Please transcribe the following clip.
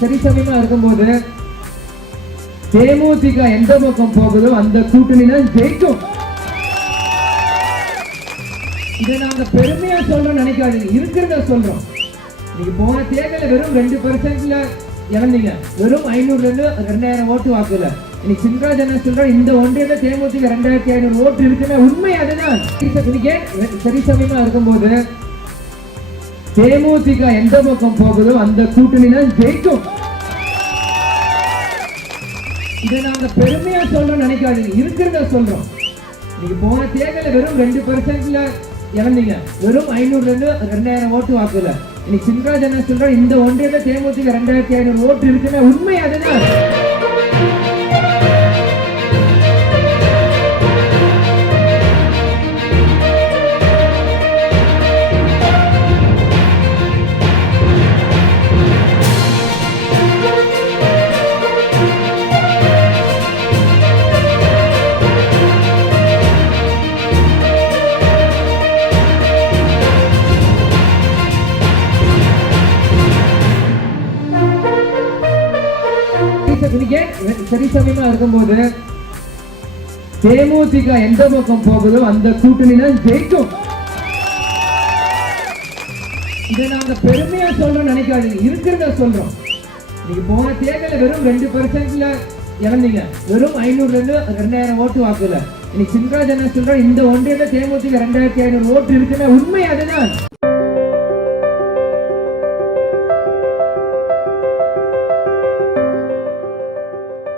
சரிசமயமா இருக்கும்போது தேமுதிக எந்த பக்கம் போகுதோ அந்த கூட்டணி தான் ஜெயிக்கும். இதை நாங்க பெருமையா சொல்றோம் நினைக்காதீங்க, இருக்கிறத சொல்றோம். நீங்க போன தேர்தல வெறும் 2% இறந்தீங்க, வெறும் 500ல இருந்து 2000 ஓட்டு வாக்குல. இன்னைக்கு சின்ராஜ் என்ன சொல்ற, இந்த ஒன்றியத்துல தேமுதிக 2500 ஓட்டு இருக்குன்னா உண்மை அதுதான். சரிசமயமா இருக்கும்போது தேமுதிக எந்த பக்கம் போகுதோ அந்த கூட்டணி தான் ஜெயிக்கும். இதை நாங்க பெருமையா சொல்றோம் நினைக்காதீங்க, இருக்கிறத சொல்றோம். நீங்க போன தேர்தல வெறும் 2% இறந்தீங்க, வெறும் 500ல இருந்து 2000 ஓட்டு வாக்குல. இன்னைக்கு சின்ராஜ் என்ன சொல்ற, இந்த ஒன்றியத்துல தேமுதிக 2500 ஓட்டு இருக்குன்னா உண்மை அதுதான். சரிசமயமா இருக்கும்போது தேமுதிக எந்த பக்கம் போகுதோ அந்த கூட்டணி தான் ஜெயிக்கும். இதை நாங்க பெருமையா சொல்றோம் நினைக்காதீங்க, இருக்கிறத சொல்றோம். நீங்க போன தேர்தல வெறும் 2% இறந்தீங்க, வெறும் 500ல இருந்து 2000 ஓட்டு வாக்குல. இன்னைக்கு சின்ராஜ் என்ன சொல்ற, இந்த ஒன்றியத்துல தேமுதிக 2500 ஓட்டு இருக்குன்னா உண்மை அதுதான்.